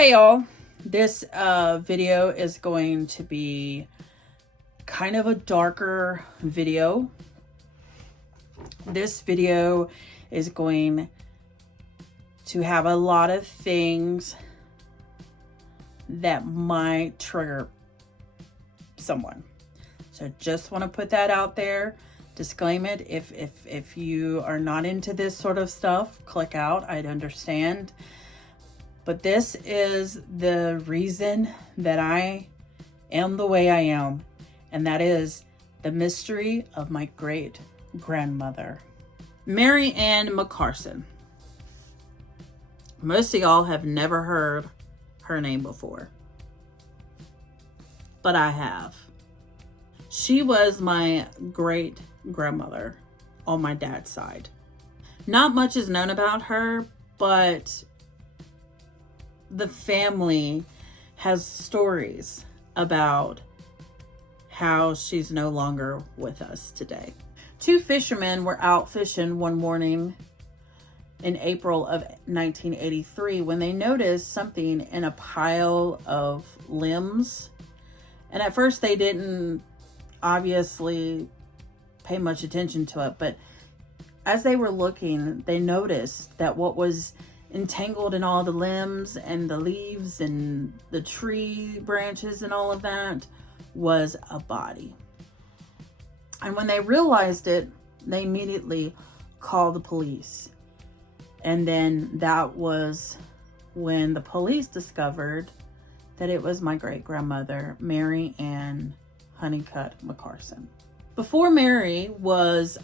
Hey y'all, this video is going to be kind of a darker video. This video is going to have a lot of things that might trigger someone. So just want to put that out there. Disclaim it. If you are not into this sort of stuff, click out. I'd understand. But this is the reason that I am the way I am, and that is the mystery of my great grandmother, Mary Ann McCarson. Most of y'all have never heard her name before, but I have. She was my great grandmother on my dad's side. Not much is known about her, but the family has stories about how she's no longer with us today. Two fishermen were out fishing one morning in April of 1983 when they noticed something in a pile of limbs. And at first they didn't obviously pay much attention to it, but as they were looking, they noticed that what was entangled in all the limbs and the leaves and the tree branches and all of that was a body. And when they realized it, they immediately called the police. And then that was when the police discovered that it was my great grandmother, Mary Ann Honeycutt McCarson. Before Mary was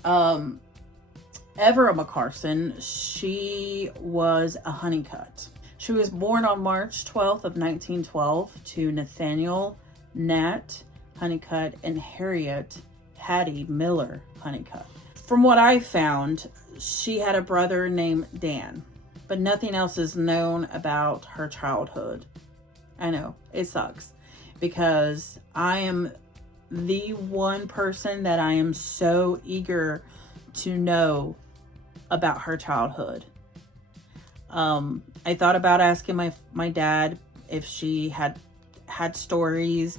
ever a McCarson, she was a Honeycutt. She was born on March 12th of 1912 to Nathaniel Nat Honeycutt and Harriet Hattie Miller Honeycutt. From what I found, she had a brother named Dan, but nothing else is known about her childhood. I know, it sucks, because I am the one person that I am so eager to know about her childhood. I thought about asking my dad if she had stories,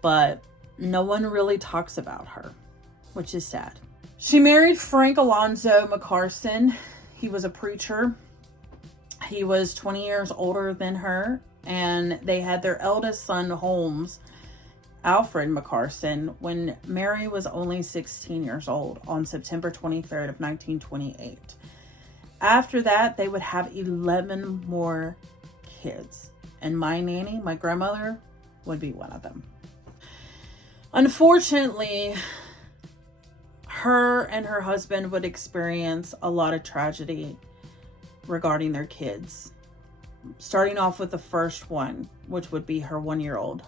but no one really talks about her, which is sad. She married Frank Alonzo McCarson. He was a preacher. He was 20 years older than her, and they had their eldest son, Holmes Alfred McCarson, when Mary was only 16 years old on September 23rd of 1928. After that, they would have 11 more kids, and my nanny, my grandmother, would be one of them. Unfortunately, her and her husband would experience a lot of tragedy regarding their kids, starting off with the first one, which would be her 1-year-old,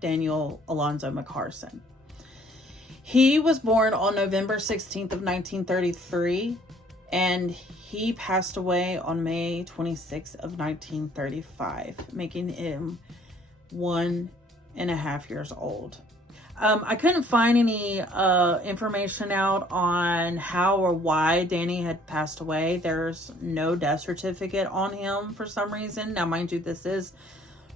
Daniel Alonzo McCarson. He was born on November 16th of 1933, and he passed away on May 26th of 1935, making him 1.5 years old. I couldn't find any information out on how or why Danny had passed away. There's no death certificate on him for some reason. Now, mind you, this is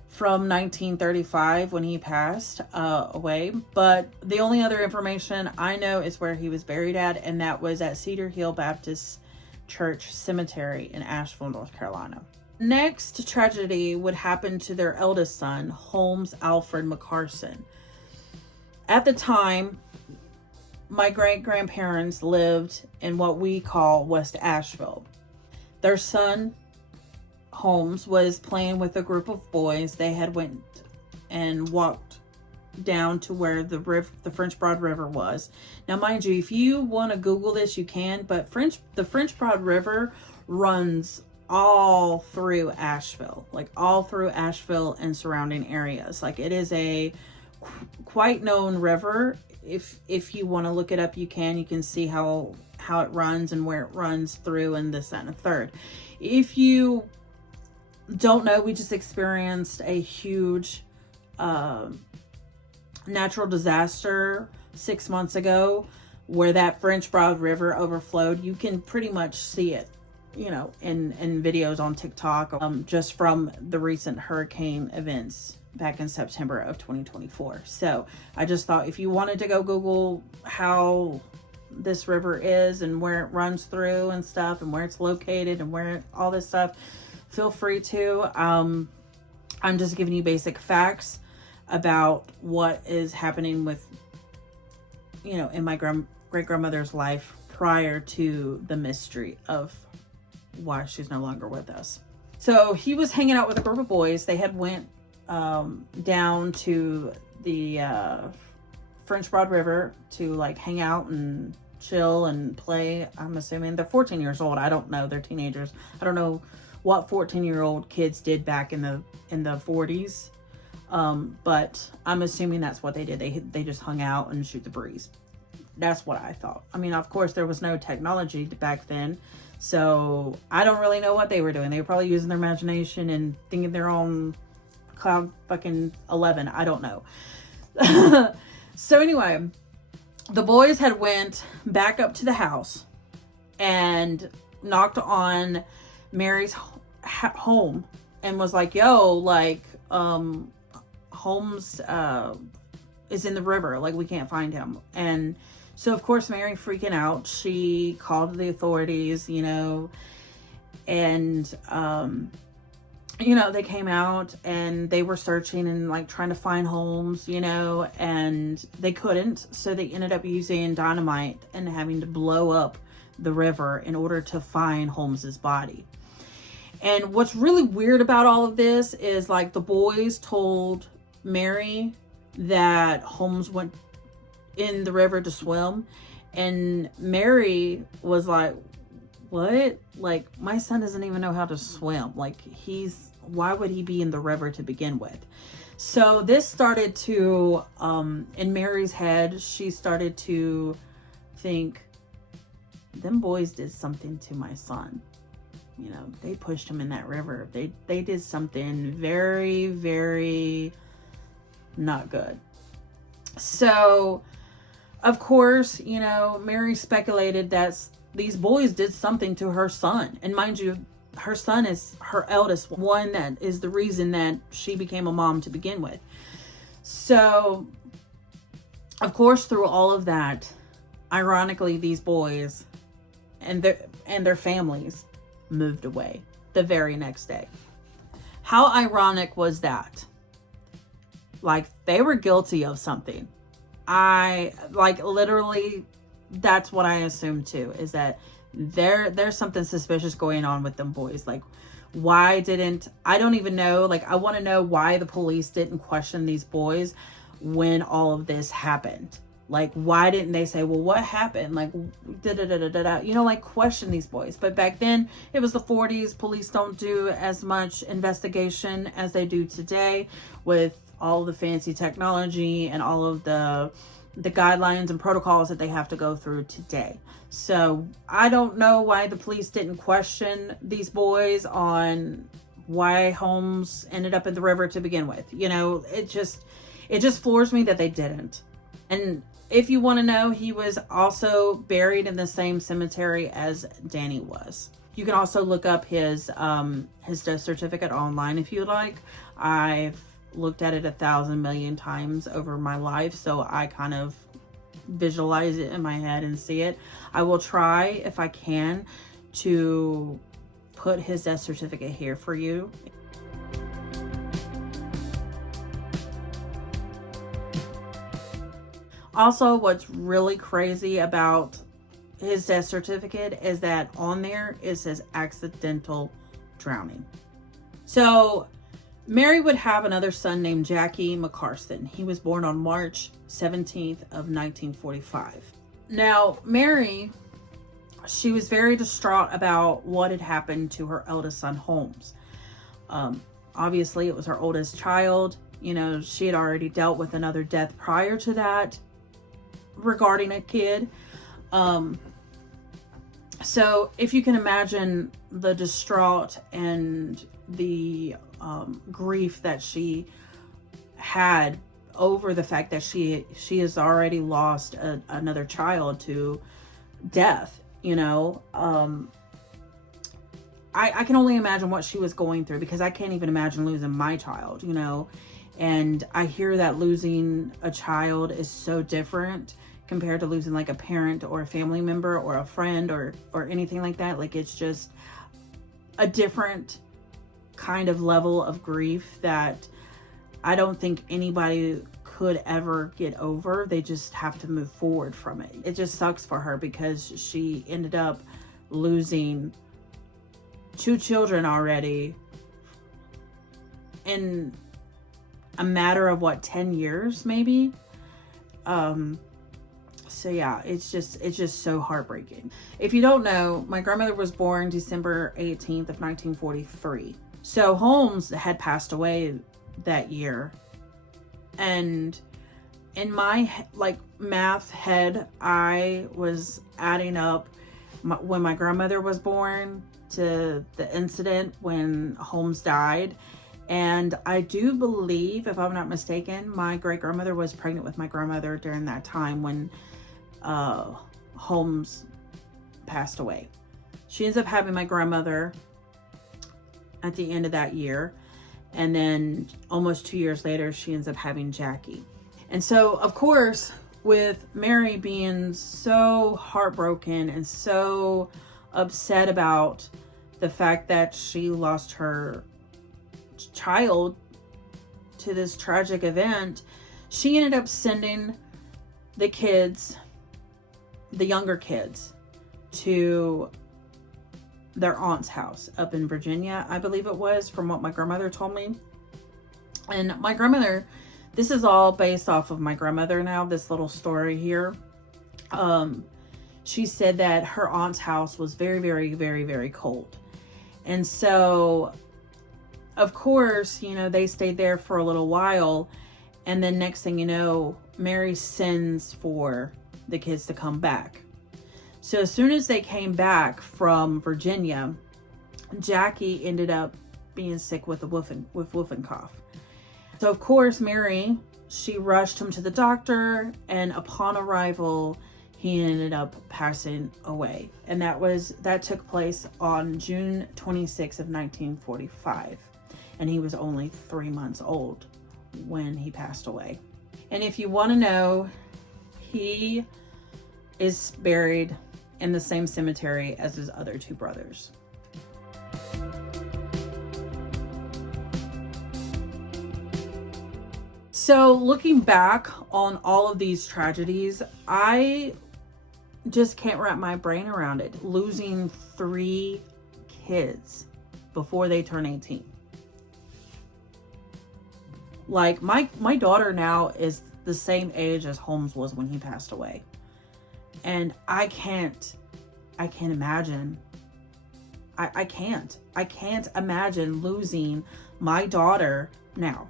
from 1935 when he passed away, but the only other information I know is where he was buried at, and that was at Cedar Hill Baptist Church Cemetery in Asheville, North Carolina. Next tragedy would happen to their eldest son, Holmes Alfred McCarson. At the time, my great-grandparents lived in what we call West Asheville. Their son, Holmes, was playing with a group of boys. They had went and walked down to where the French Broad River was. Now, mind you, if you want to Google this, you can, but the French Broad River runs all through Asheville, like all through Asheville and surrounding areas. Like, it is a quite known river. If you want to look it up, you can see how it runs and where it runs through and this, that, and a third. If you don't know, we just experienced a huge natural disaster 6 months ago where that French Broad River overflowed. You can pretty much see it in videos on TikTok, just from the recent hurricane events back in September of 2024. So I just thought if you wanted to go Google how this river is and where it runs through and stuff and where it's located and all this stuff, feel free to. I'm just giving you basic facts about what is happening with, in my great grandmother's life prior to the mystery of why she's no longer with us. So he was hanging out with a group of boys. They had went down to the French Broad River to like hang out and chill and play. I'm assuming they're 14 years old. I don't know. They're teenagers. I don't know what 14-year-old kids did back in the 40s. But I'm assuming that's what they did. They just hung out and shoot the breeze. That's what I thought. I mean, of course, there was no technology back then. So I don't really know what they were doing. They were probably using their imagination and thinking they're on cloud fucking 11. I don't know. So anyway, the boys had went back up to the house and knocked on Mary's home and was like, yo, like, Holmes is in the river. Like, we can't find him. And so, of course, Mary freaking out. She called the authorities, and, they came out and they were searching and like trying to find Holmes, and they couldn't. So they ended up using dynamite and having to blow up the river in order to find Holmes's body. And what's really weird about all of this is like the boys told Mary that Holmes went in the river to swim, and Mary was like, what? Like, my son doesn't even know how to swim. Like, why would he be in the river to begin with? So this started to, in Mary's head, she started to think, them boys did something to my son. They pushed him in that river. They did something very, very not good. So, of course, Mary speculated that these boys did something to her son. And mind you, her son is her eldest one. That is the reason that she became a mom to begin with. So, of course, through all of that, ironically, these boys and their families moved away the very next day. How ironic was that? Like, they were guilty of something. Literally, that's what I assumed too, is that there's something suspicious going on with them boys. Like, I don't even know, like, I want to know why the police didn't question these boys when all of this happened. Like, why didn't they say, well, what happened? Like, like, question these boys. But back then, it was the 40s. Police don't do as much investigation as they do today with all the fancy technology and all of the guidelines and protocols that they have to go through today. So I don't know why the police didn't question these boys on why Holmes ended up in the river to begin with. It just floors me that they didn't. And if you want to know, he was also buried in the same cemetery as Danny was. You can also look up his death certificate online if you like. I've looked at it 1,000 million times over my life, so I kind of visualize it in my head and see it. I will try, if I can, to put his death certificate here for you. Also, what's really crazy about his death certificate is that on there it says accidental drowning. So Mary would have another son named Jackie McCarson. He was born on March 17th of 1945. Now, Mary, she was very distraught about what had happened to her eldest son, Holmes. Obviously, it was her oldest child. She had already dealt with another death prior to that regarding a kid. So if you can imagine the distraught and the grief that she had over the fact that she has already lost another child to death, I can only imagine what she was going through, because I can't even imagine losing my child, you know. And I hear that losing a child is so different compared to losing like a parent or a family member or a friend or anything like that. Like, it's just a different kind of level of grief that I don't think anybody could ever get over. They just have to move forward from it. It just sucks for her, because she ended up losing 2 children already in a matter of 10 years maybe. So yeah, it's just so heartbreaking. If you don't know, my grandmother was born December 18th of 1943. So Holmes had passed away that year. And in my math head, I was adding up when my grandmother was born to the incident when Holmes died. And I do believe, if I'm not mistaken, my great-grandmother was pregnant with my grandmother during that time when Holmes passed away. She ends up having my grandmother at the end of that year. And then almost 2 years later, she ends up having Jackie. And so, of course, with Mary being so heartbroken and so upset about the fact that she lost her child to this tragic event, she ended up sending the kids, the younger kids, to their aunt's house up in Virginia, I believe it was, from what my grandmother told me. And my grandmother, this is all based off of my grandmother now, this little story here. She said that her aunt's house was very, very, very, very cold. And so, of course, you know, they stayed there for a little while. And then next thing you know, Mary sends for the kids to come back. So as soon as they came back from Virginia, Jackie ended up being sick with whooping cough. So of course, Mary, she rushed him to the doctor, and upon arrival, he ended up passing away. And that took place on June 26th of 1945. And he was only 3 months old when he passed away. And if you want to know, he is buried in the same cemetery as his other 2 brothers. So looking back on all of these tragedies, I just can't wrap my brain around it. Losing 3 kids before they turn 18. Like, my daughter now is the same age as Holmes was when he passed away. And I can't imagine. I can't imagine losing my daughter now.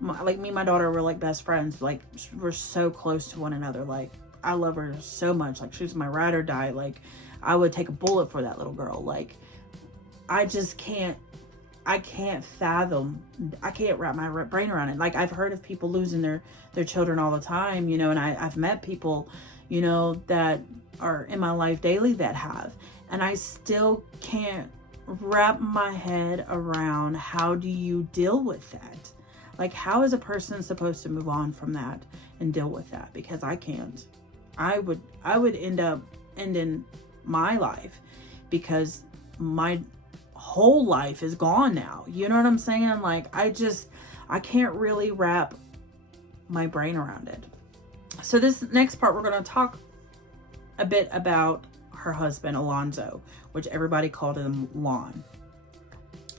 Me and my daughter were like best friends. Like, we're so close to one another. Like, I love her so much. Like, she's my ride or die. Like, I would take a bullet for that little girl. Like, I can't fathom. I can't wrap my brain around it. Like, I've heard of people losing their children all the time, you know, and I've met people, you know, that are in my life daily that have. And I still can't wrap my head around, how do you deal with that? Like, how is a person supposed to move on from that and deal with that? Because I can't. I would end up ending my life, because my whole life is gone now. You know what I'm saying? Like, I can't really wrap my brain around it. So this next part, we're going to talk a bit about her husband, Alonzo, which everybody called him Lon.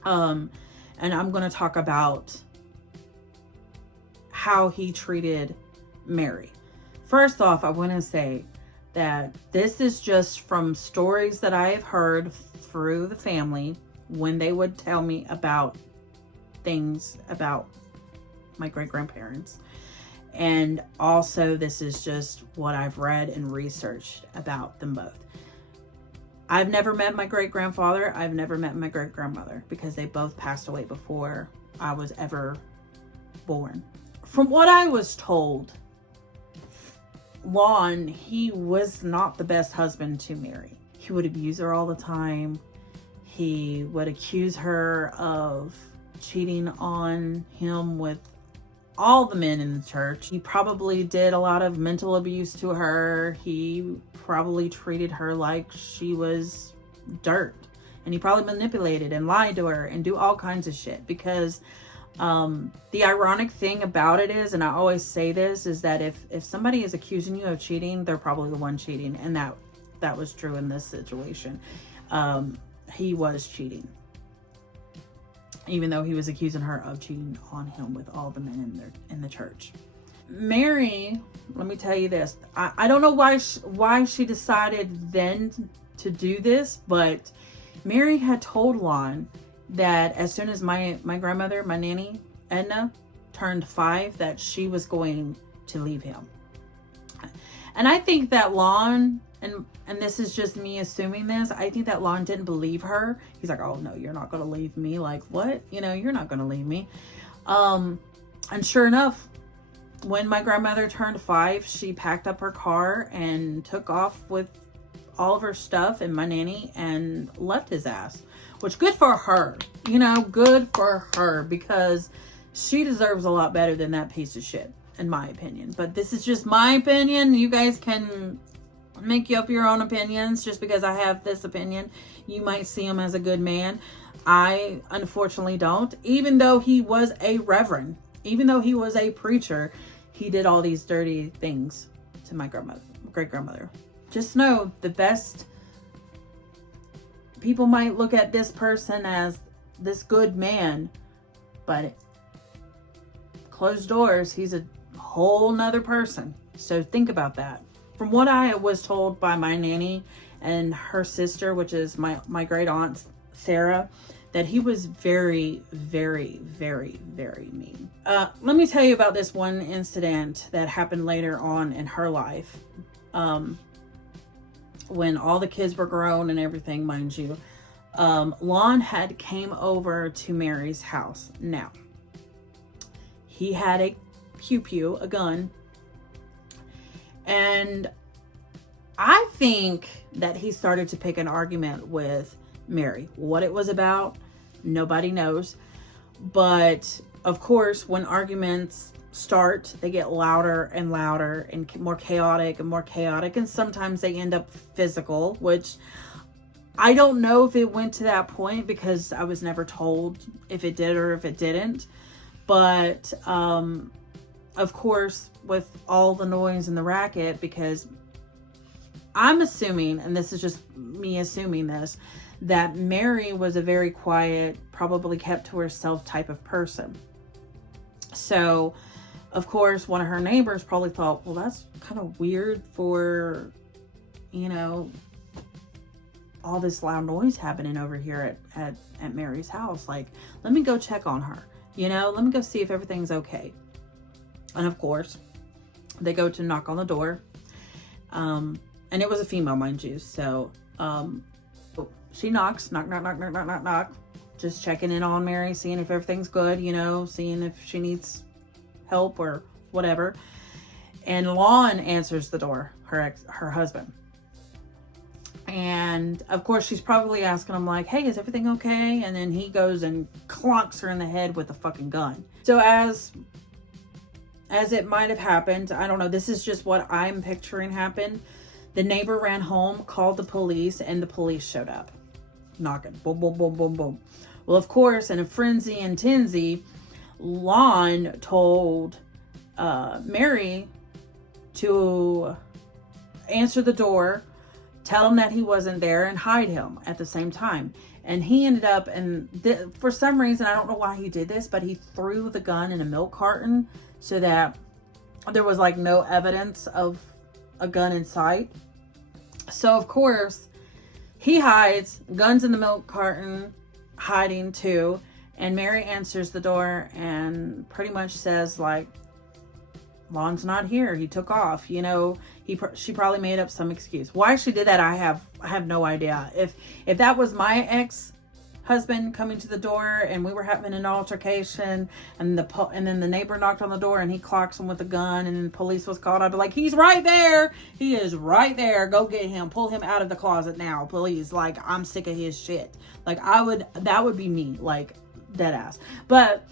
And I'm going to talk about how he treated Mary. First off, I want to say that this is just from stories that I have heard through the family when they would tell me about things about my great-grandparents. And also, this is just what I've read and researched about them both. I've never met my great-grandfather. I've never met my great-grandmother, because they both passed away before I was ever born. From what I was told, Lon, he was not the best husband to Mary. He would abuse her all the time. He would accuse her of cheating on him with all the men in the church. He probably did a lot of mental abuse to her. He probably treated her like she was dirt. And he probably manipulated and lied to her and do all kinds of shit. Because the ironic thing about it is, and I always say this, is that if somebody is accusing you of cheating, they're probably the one cheating. And that was true in this situation. He was cheating, even though he was accusing her of cheating on him with all the men in the church. Mary, let me tell you this. I don't know why she decided then to do this, but Mary had told Lon that as soon as my grandmother, my nanny, Edna, turned 5, that she was going to leave him. And I think that Lon, and this is just me assuming this, I think that Lon didn't believe her. He's like, oh no, you're not going to leave me. Like, what? You're not going to leave me. And sure enough, when my grandmother turned 5, she packed up her car and took off with all of her stuff and my nanny and left his ass. Which, good for her. Good for her, because she deserves a lot better than that piece of shit, in my opinion. But this is just my opinion. You guys can make up your own opinions. Just because I have this opinion, you might see him as a good man. I unfortunately don't. Even though he was a reverend, even though he was a preacher, he did all these dirty things to my great grandmother. Just know, the best people might look at this person as this good man, but closed doors, he's a whole nother person. So think about that. From what I was told by my nanny and her sister, which is my great aunt Sarah, that he was very, very, very, very mean. Let me tell you about this one incident that happened later on in her life. When all the kids were grown and everything, mind you. Lon had came over to Mary's house. Now, he had a pew-pew, a gun. And I think that he started to pick an argument with Mary. What it was about, nobody knows. But, of course, when arguments start, they get louder and louder and more chaotic and more chaotic. And sometimes they end up physical, which I don't know if it went to that point because I was never told if it did or if it didn't. But, of course, with all the noise and the racket, because I'm assuming, and this is just me assuming this, that Mary was a very quiet, probably kept to herself type of person. So, of course, one of her neighbors probably thought, well, that's kind of weird for, all this loud noise happening over here at Mary's house. Like, let me go check on her. Let me go see if everything's okay. And of course, they go to knock on the door. And it was a female, mind you. So, she knocks, knock. Just checking in on Mary, seeing if everything's good, seeing if she needs help or whatever. And Lon answers the door, her husband. And of course, she's probably asking him like, hey, is everything okay? And then he goes and clonks her in the head with a fucking gun. So as it might have happened, I don't know, this is just what I'm picturing happened. The neighbor ran home, called the police, and the police showed up. Knocking. Boom, boom, boom, boom, boom. Well, of course, in a frenzy and tinsy, Lon told Mary to answer the door, tell him that he wasn't there, and hide him at the same time. And he ended up, and for some reason, I don't know why he did this, but he threw the gun in a milk carton so that there was like no evidence of a gun in sight. So, of course, he hides, guns in the milk carton, hiding too. And Mary answers the door and pretty much says like, Lon's not here. He took off. She probably made up some excuse. Why she did that, I have no idea. If that was my ex husband coming to the door, and we were having an altercation, and then the neighbor knocked on the door, and he clocks him with a gun, and then police was called. I'd be like, he's right there. He is right there. Go get him. Pull him out of the closet now, please. Like, I'm sick of his shit. Like, that would be me, like, dead ass. But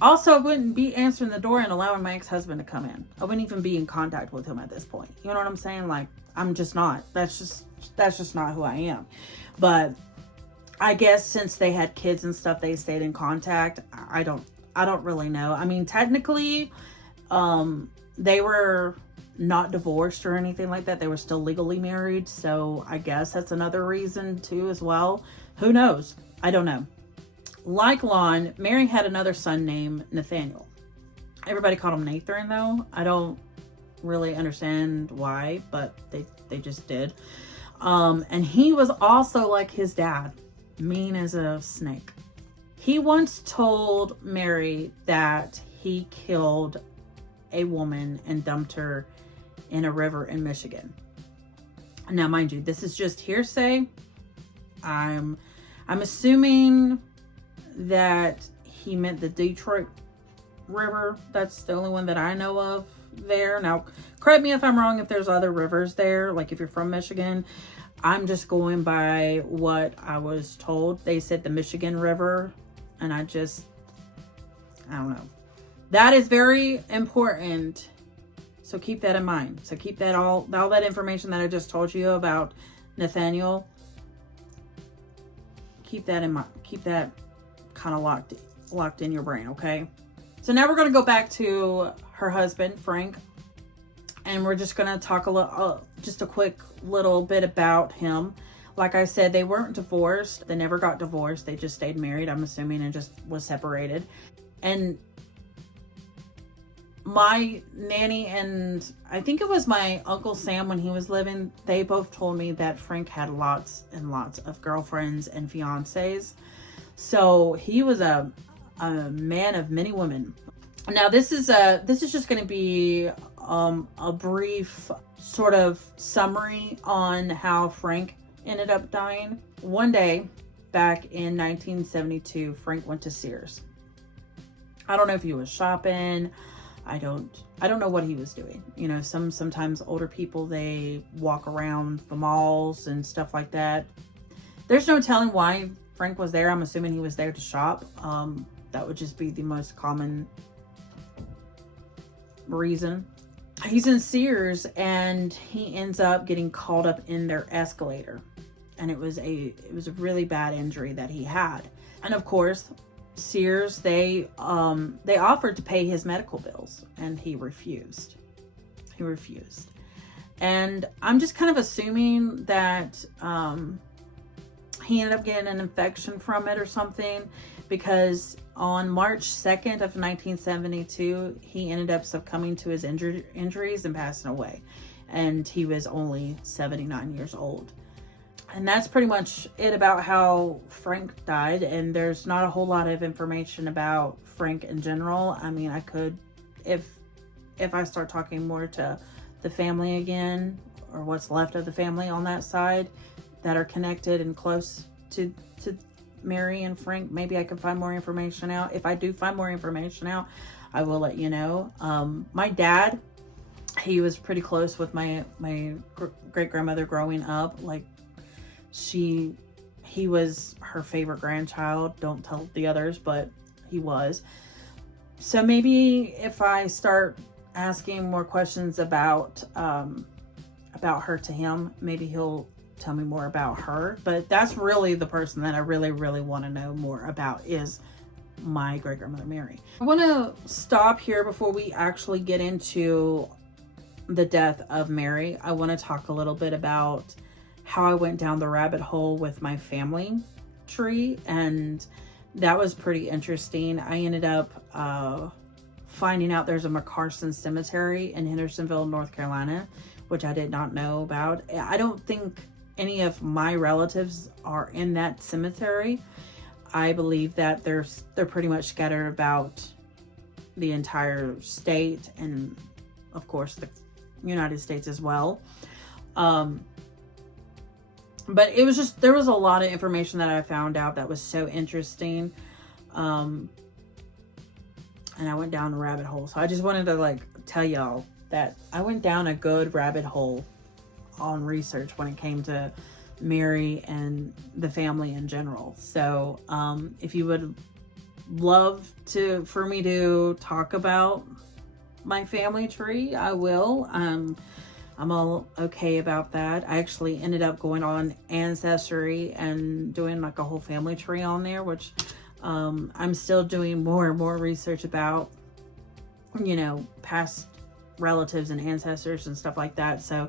also, I wouldn't be answering the door and allowing my ex-husband to come in. I wouldn't even be in contact with him at this point. You know what I'm saying? Like, I'm just not. That's just not who I am. But I guess since they had kids and stuff, they stayed in contact. I don't really know. I mean, technically, they were not divorced or anything like that. They were still legally married. So I guess that's another reason too as well. Who knows? I don't know. Like Lon, Mary had another son named Nathaniel. Everybody called him Nathan though. I don't really understand why, but they just did. And he was also like his dad, mean as a snake. He once told Mary that he killed a woman and dumped her in a river in Michigan. Now, mind you, this is just hearsay. I'm assuming that he meant the Detroit River. That's the only one that I know of there. Now, correct me if I'm wrong if there's other rivers there, like if you're from Michigan. I'm just going by what I was told. They said the Michigan River, and I don't know. That is very important. So keep that in mind. So keep that all that information that I just told you about Nathaniel. Keep that in mind. Keep that kind of locked in your brain, okay? So now we're going to go back to her husband, Frank. And we're just going to talk just a quick little bit about him. Like I said, they weren't divorced. They never got divorced. They just stayed married, I'm assuming, and just was separated. And my nanny and I think it was my Uncle Sam when he was living, they both told me that Frank had lots and lots of girlfriends and fiancés. So he was a man of many women. Now this is just going to be a brief sort of summary on how Frank ended up dying. One day back in 1972, Frank went to Sears. I don't know if he was shopping. I don't know what he was doing. You know, sometimes older people, they walk around the malls and stuff like that. There's no telling why Frank was there. I'm assuming he was there to shop. That would just be the most common reason. He's in Sears and he ends up getting caught up in their escalator. And it was a really bad injury that he had. And of course, Sears, they offered to pay his medical bills and he refused. And I'm just kind of assuming that he ended up getting an infection from it or something, because on March 2nd of 1972, he ended up succumbing to his injuries and passing away. And he was only 79 years old. And that's pretty much it about how Frank died. And there's not a whole lot of information about Frank in general. I mean, I could, if I start talking more to the family again, or what's left of the family on that side that are connected and close to Mary and Frank, maybe I can find more information out. If I do find more information out, I will let you know. My dad, he was pretty close with my great grandmother growing up. Like, he was her favorite grandchild. Don't tell the others, but he was. So maybe if I start asking more questions about her to him, maybe he'll tell me more about her. But that's really the person that I really, really want to know more about, is my great grandmother Mary. I want to stop here before we actually get into the death of Mary. I want to talk a little bit about how I went down the rabbit hole with my family tree, and that was pretty interesting. I ended up finding out there's a McCarson cemetery in Hendersonville, North Carolina, which I did not know about. I don't think any of my relatives are in that cemetery. I believe that they're pretty much scattered about the entire state, and of course the United States as well. But it was just, there was a lot of information that I found out that was so interesting. And I went down a rabbit hole. So I just wanted to like tell y'all that I went down a good rabbit hole on research when it came to Mary and the family in general. So if you would love for me to talk about my family tree, I will. I'm all okay about that. I actually ended up going on Ancestry and doing like a whole family tree on there, which I'm still doing more and more research about, you know, past relatives and ancestors and stuff like that. So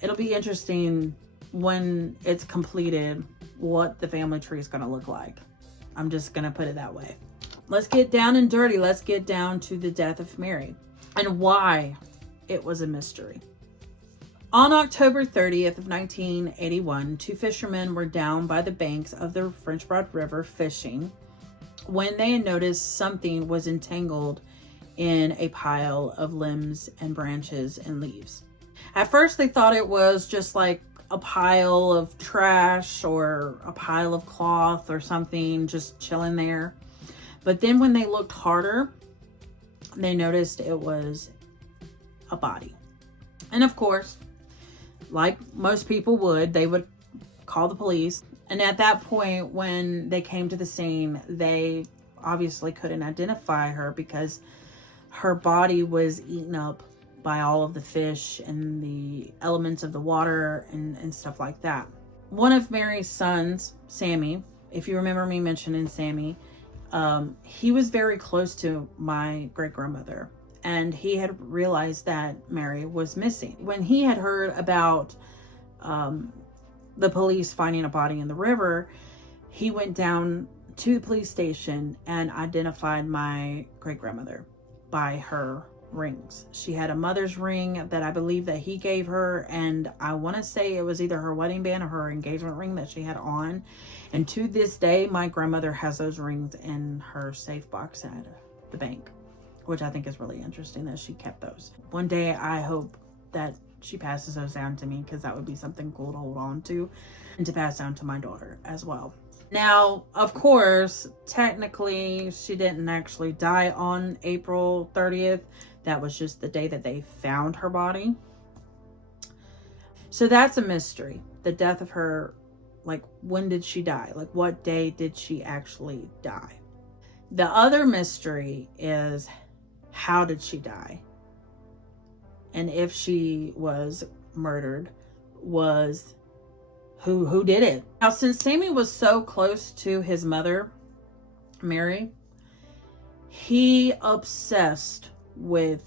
it'll be interesting when it's completed what the family tree is going to look like. I'm just going to put it that way. Let's get down and dirty. Let's get down to the death of Mary and why it was a mystery. On October 30th of 1981, two fishermen were down by the banks of the French Broad River fishing when they noticed something was entangled in a pile of limbs and branches and leaves. At first, they thought it was just like a pile of trash or a pile of cloth or something just chilling there. But then when they looked harder, they noticed it was a body. And of course, like most people would, they would call the police. And at that point, when they came to the scene, they obviously couldn't identify her because her body was eaten up by all of the fish and the elements of the water and stuff like that. One of Mary's sons, Sammy, if you remember me mentioning Sammy, he was very close to my great-grandmother. And he had realized that Mary was missing. When he had heard about the police finding a body in the river, he went down to the police station and identified my great-grandmother by her rings. She had a mother's ring that I believe that he gave her, and I want to say it was either her wedding band or her engagement ring that she had on. And to this day, my grandmother has those rings in her safe box at the bank, which I think is really interesting that she kept those. One day, I hope that she passes those down to me, because that would be something cool to hold on to and to pass down to my daughter as well. Now, of course, technically, she didn't actually die on April 30th. That was just the day that they found her body. So that's a mystery. The death of her, like, when did she die? Like, what day did she actually die? The other mystery is, how did she die? And if she was murdered, was who did it? Now, since Sammy was so close to his mother, Mary, he obsessed with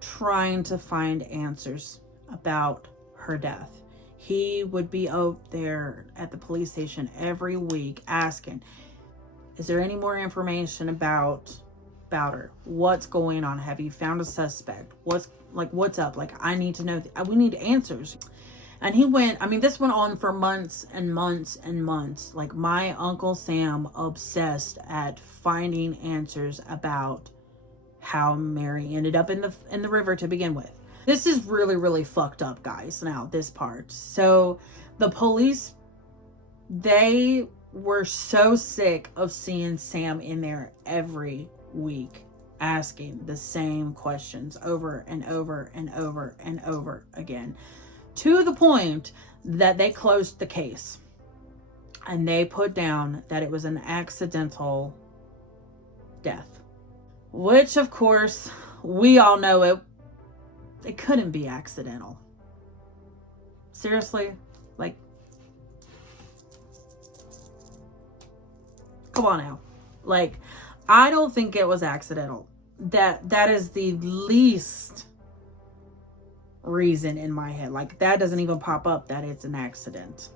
trying to find answers about her death. He would be out there at the police station every week asking, is there any more information about her? What's going on? Have you found a suspect? What's up? Like, I need to know. We need answers. And he went, I mean, this went on for months and months and months. Like, my Uncle Sam obsessed at finding answers about how Mary ended up in the river to begin with. This is really, really fucked up, guys. Now, this part. So the police, they were so sick of seeing Sam in there every week asking the same questions over and over and over and over again, to the point that they closed the case and they put down that it was an accidental death, which of course we all know it couldn't be accidental. Seriously, like, come on now. Like, I don't think it was accidental. That is the least reason in my head. Like, that doesn't even pop up that it's an accident,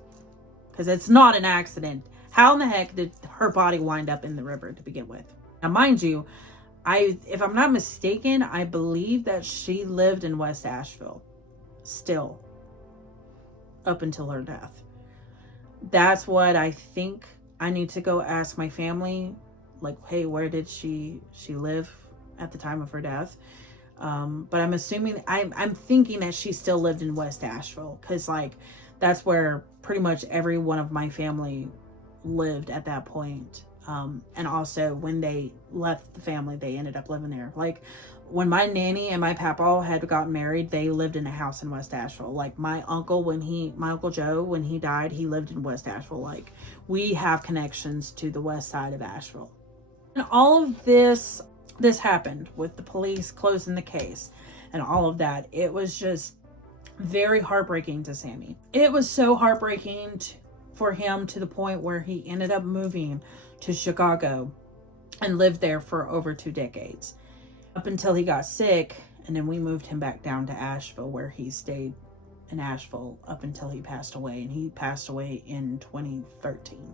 because it's not an accident. How in the heck did her body wind up in the river to begin with? Now, mind you, if I'm not mistaken, I believe that she lived in West Asheville still up until her death. That's what I think. I need to go ask my family, like, hey, where did she live at the time of her death? But I'm assuming, I'm thinking that she still lived in West Asheville, because, like, That's where pretty much every one of my family lived at that point. And also when they left the family, they ended up living there. Like when my nanny and my papa had gotten married, they lived in a house in West Asheville. Like my uncle Joe, when he died, he lived in West Asheville. Like we have connections to the west side of Asheville. And all of this happened with the police closing the case and all of that. It was just very heartbreaking to Sammy. It was so heartbreaking for him to the point where he ended up moving to Chicago and lived there for over 2 decades up until he got sick, and then we moved him back down to Asheville, where he stayed in Asheville up until he passed away. And he passed away in 2013,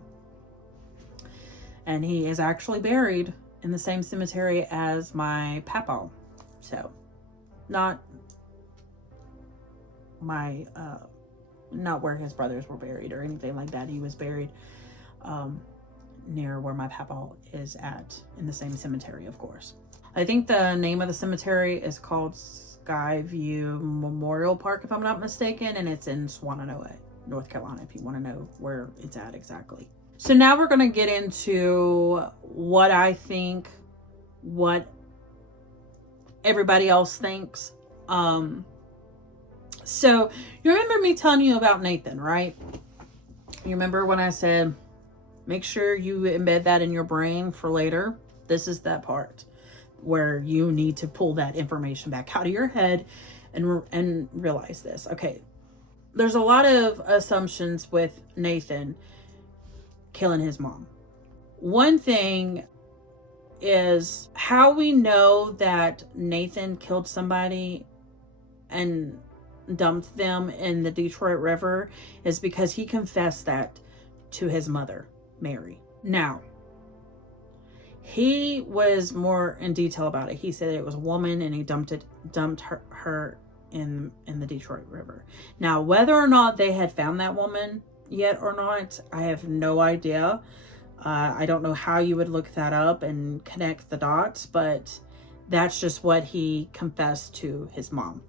and he is actually buried in the same cemetery as my papa. So not where his brothers were buried or anything like that. He was buried near where my papa is at, in the same cemetery, of course. I think the name of the cemetery is called Skyview Memorial Park, if I'm not mistaken, and it's in Swannanoa, North Carolina, if you want to know where it's at exactly. So now we're going to get into what I think, what everybody else thinks. So you remember me telling you about Nathan, right? You remember when I said, make sure you embed that in your brain for later? This is that part where you need to pull that information back out of your head and realize this. Okay, there's a lot of assumptions with Nathan killing his mom. One thing is how we know that Nathan killed somebody and dumped them in the Detroit River is because he confessed that to his mother, Mary. Now, he was more in detail about it. He said it was a woman and he dumped her in the Detroit River. Now, whether or not they had found that woman yet or not, I have no idea. I don't know how you would look that up and connect the dots, but that's just what he confessed to his mom.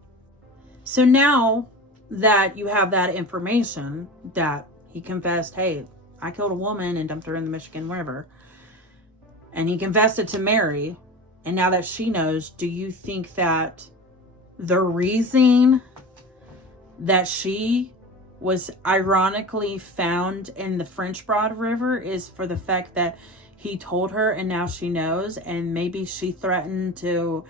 So now that you have that information, that he confessed, hey, I killed a woman and dumped her in the Michigan River, and he confessed it to Mary, and now that she knows, do you think that the reason that she was ironically found in the French Broad River is for the fact that he told her and now she knows, and maybe she threatened to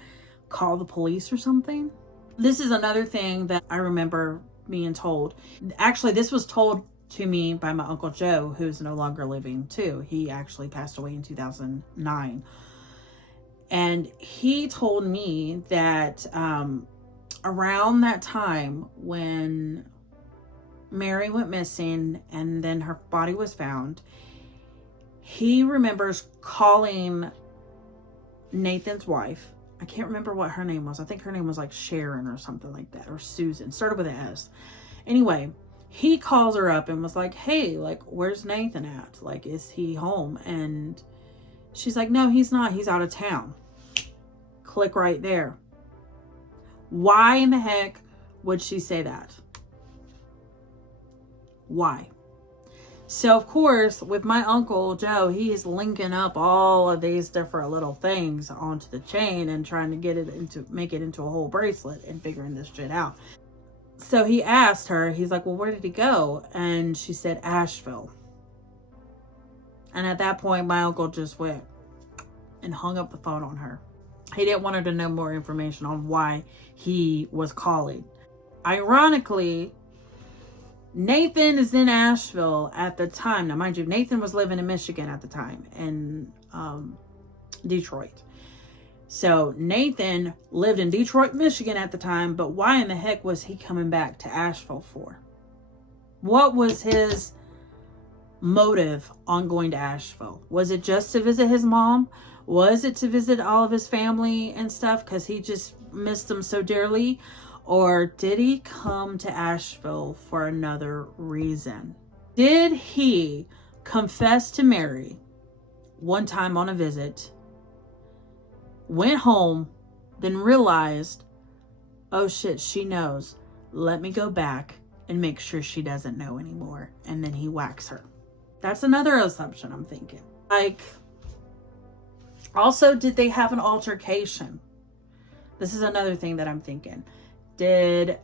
call the police or something? This is another thing that I remember being told. Actually, this was told to me by my Uncle Joe, who's no longer living too. He actually passed away in 2009. And he told me that around that time when Mary went missing and then her body was found, he remembers calling Nathan's wife. I can't remember what her name was. I think her name was like Sharon or something like that, or Susan, started with an S. Anyway, he calls her up and was like, hey, like, where's Nathan at? Like, is he home? And she's like, no, he's not. He's out of town. Click right there. Why in the heck would she say that? Why? So, of course, with my Uncle Joe, he is linking up all of these different little things onto the chain and trying to make it into a whole bracelet and figuring this shit out. So he asked her, he's like, well, where did he go? And she said, Asheville. And at that point, my uncle just went and hung up the phone on her. He didn't want her to know more information on why he was calling. Ironically, Nathan is in Asheville at the time. Now, mind you, Nathan was living in Michigan at the time, in Detroit. So Nathan lived in Detroit, Michigan at the time, but why in the heck was he coming back to Asheville for? What was his motive on going to Asheville? Was it just to visit his mom? Was it to visit all of his family and stuff because he just missed them so dearly? Or did he come to Asheville for another reason? Did he confess to Mary one time on a visit, went home, then realized, oh shit, she knows. Let me go back and make sure she doesn't know anymore. And then he whacks her. That's another assumption I'm thinking. Like, also, did they have an altercation? This is another thing that I'm thinking. Did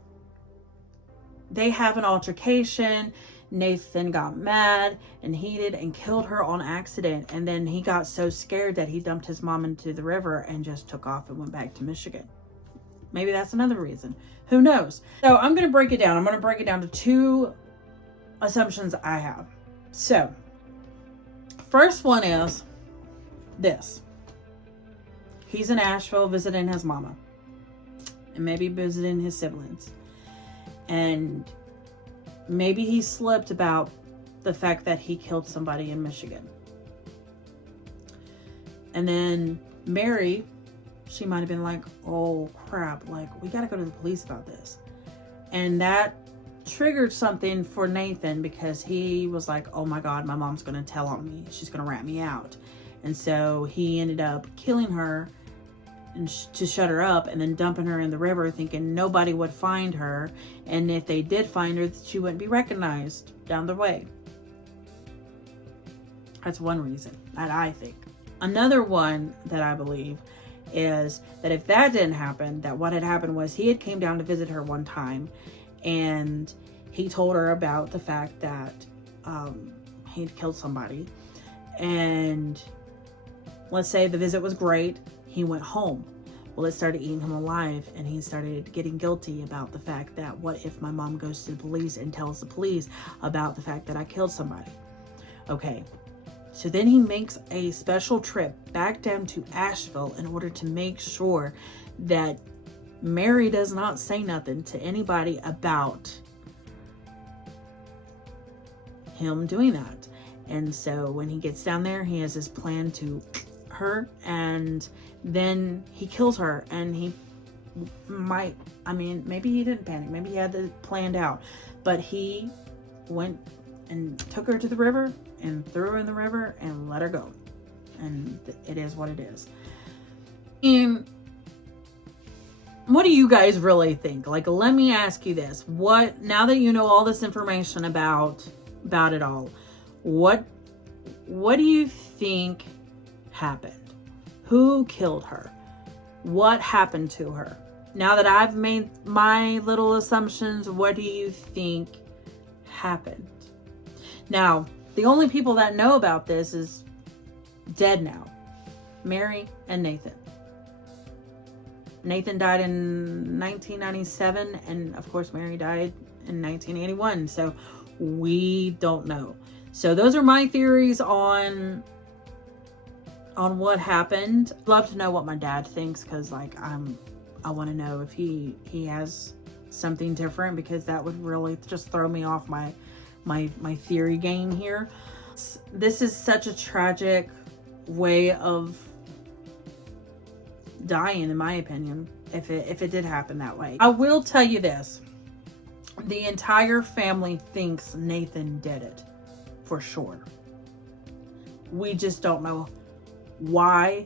they have an altercation? Nathan got mad and heated and killed her on accident. And then he got so scared that he dumped his mom into the river and just took off and went back to Michigan. Maybe that's another reason. Who knows? So I'm going to break it down. I'm going to break it down to two assumptions I have. So, first one is this. He's in Asheville visiting his mama. And maybe visiting his siblings. And maybe he slipped about the fact that he killed somebody in Michigan. And then Mary, she might have been like, oh crap, like, we got to go to the police about this. And that triggered something for Nathan, because he was like, oh my God, my mom's going to tell on me. She's going to rat me out. And so he ended up killing her and to shut her up, and then dumping her in the river, thinking nobody would find her. And if they did find her, she wouldn't be recognized down the way. That's one reason that I think. Another one that I believe is that if that didn't happen, that what had happened was he had came down to visit her one time, and he told her about the fact that he'd killed somebody. And let's say the visit was great. He went home. Well, it started eating him alive, and he started getting guilty about the fact that what if my mom goes to the police and tells the police about the fact that I killed somebody? Okay, so then he makes a special trip back down to Asheville in order to make sure that Mary does not say nothing to anybody about him doing that. And so when he gets down there, he has his plan to her, and then he kills her. And he might, I mean, maybe he didn't panic, maybe he had it planned out, but he went and took her to the river and threw her in the river and let her go. And it is what it is. And what do you guys really think? Like, let me ask you this. What, now that you know all this information about it all, what do you think happened? Who killed her? What happened to her? Now that I've made my little assumptions, what do you think happened? Now, the only people that know about this is dead now. Mary and Nathan. Nathan died in 1997, and of course Mary died in 1981. So we don't know. So those are my theories on what happened. Love to know what my dad thinks, because like I want to know if he has something different, because that would really just throw me off my theory game here. This is such a tragic way of dying, in my opinion, if it did happen that way. I will tell you this. The entire family thinks Nathan did it, for sure. We just don't know why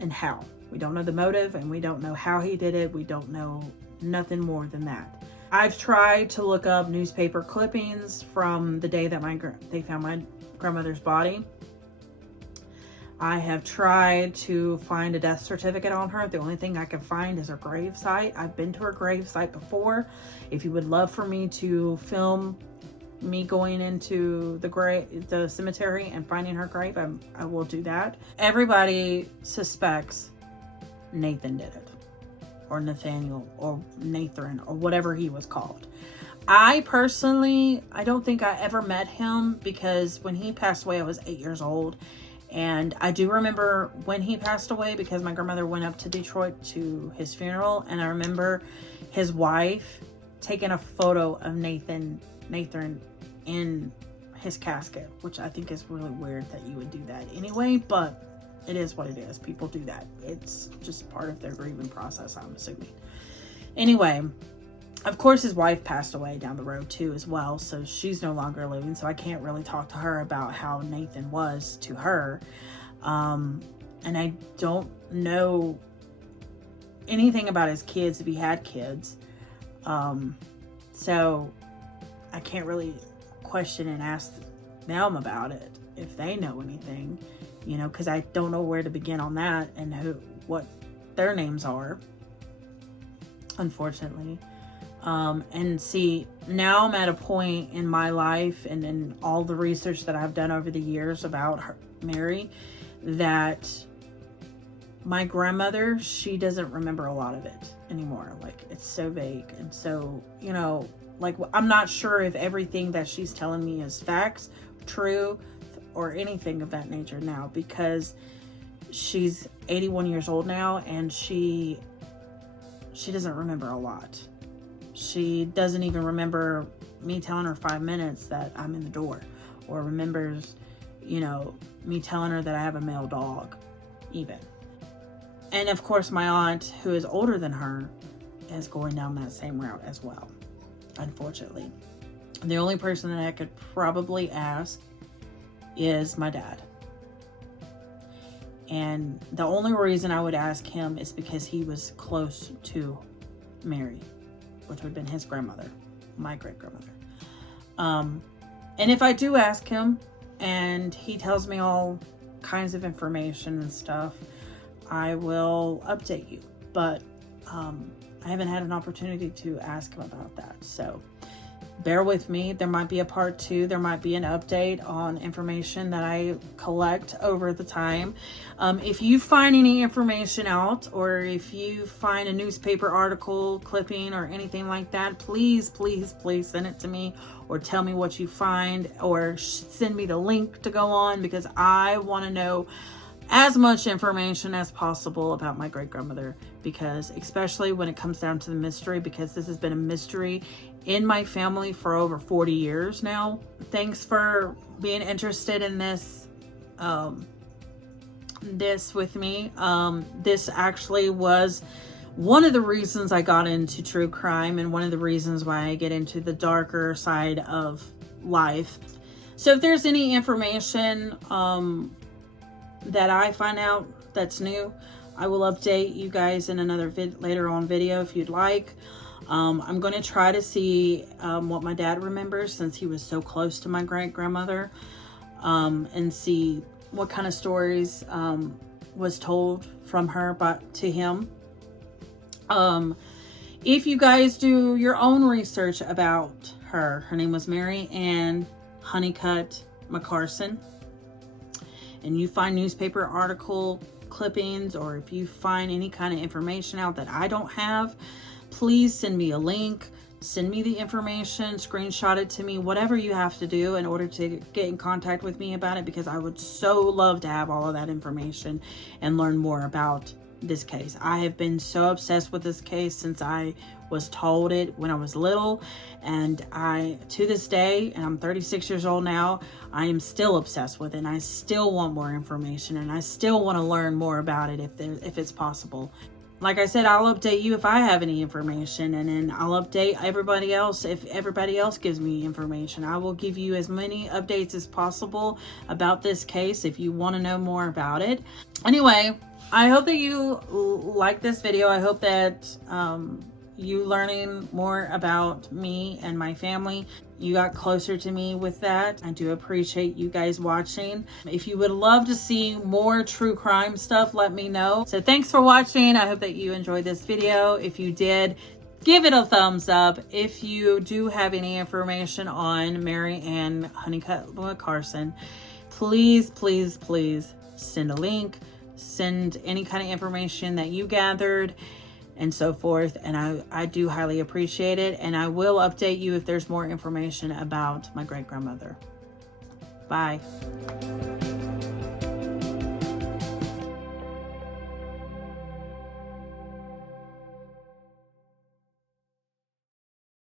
and how. We don't know the motive, and we don't know how he did it. We don't know nothing more than that. I've tried to look up newspaper clippings from the day that they found my grandmother's body. I have tried to find a death certificate on her. The only thing I can find is her grave site. I've been to her grave site before. If you would love for me to film me going into the cemetery and finding her grave, I will do that. Everybody suspects Nathan did it, or Nathaniel, or Nathan, or whatever he was called. I personally, I don't think I ever met him, because when he passed away, I was 8 years old. And I do remember when he passed away, because my grandmother went up to Detroit to his funeral. And I remember his wife taking a photo of Nathan in his casket, which I think is really weird that you would do that anyway, but it is what it is. People do that. It's just part of their grieving process, I'm assuming. Anyway, of course, his wife passed away down the road too as well, so she's no longer living, so I can't really talk to her about how Nathan was to her. And I don't know anything about his kids, if he had kids. So I can't really question and ask them about it if they know anything, you know, because I don't know where to begin on that and what their names are, unfortunately. And see, now I'm at a point in my life and in all the research that I've done over the years about Mary, that my grandmother, she doesn't remember a lot of it anymore. Like, it's so vague. And so, you know, like, I'm not sure if everything that she's telling me is facts, true, or anything of that nature now, because she's 81 years old now, and she doesn't remember a lot. She doesn't even remember me telling her 5 minutes that I'm in the door, or remembers, you know, me telling her that I have a male dog, even. And of course, my aunt, who is older than her, is going down that same route as well, unfortunately. And the only person that I could probably ask is my dad. And the only reason I would ask him is because he was close to Mary, which would have been his grandmother, my great-grandmother. And if I do ask him and he tells me all kinds of information and stuff, I will update you. But I haven't had an opportunity to ask him about that. So bear with me. There might be a part 2. There might be an update on information that I collect over the time. If you find any information out, or if you find a newspaper article, clipping, or anything like that, please, please, please send it to me, or tell me what you find, or send me the link to go on, because I want to know as much information as possible about my great-grandmother, because especially when it comes down to the mystery, because this has been a mystery in my family for over 40 years now. Thanks for being interested in this with me. This actually was one of the reasons I got into true crime, and one of the reasons why I get into the darker side of life. So if there's any information that I find out that's new, I will update you guys in another later on video if you'd like. I'm going to try to see what my dad remembers, since he was so close to my great-grandmother, and see what kind of stories was told from her to him. If you guys do your own research about her name was Mary Ann Honeycutt McCarson, and you find newspaper article clippings, or if you find any kind of information out that I don't have, please send me a link, send me the information, screenshot it to me, whatever you have to do in order to get in contact with me about it, because I would so love to have all of that information and learn more about this case. I have been so obsessed with this case since I was told it when I was little, and to this day, and I'm 36 years old now, I am still obsessed with it, and I still want more information, and I still want to learn more about it if it's possible. Like I said, I'll update you if I have any information, and then I'll update everybody else if everybody else gives me information. I will give you as many updates as possible about this case if you want to know more about it. Anyway, I hope that you like this video. I hope that you learning more about me and my family, you got closer to me with that. I do appreciate you guys watching. If you would love to see more true crime stuff, let me know. So thanks for watching. I hope that you enjoyed this video. If you did, give it a thumbs up. If you do have any information on Mary Ann Honeycutt McCarson, please, please, please send a link. Send any kind of information that you gathered and so forth, and I do highly appreciate it, and I will update you if there's more information about my great-grandmother. Bye.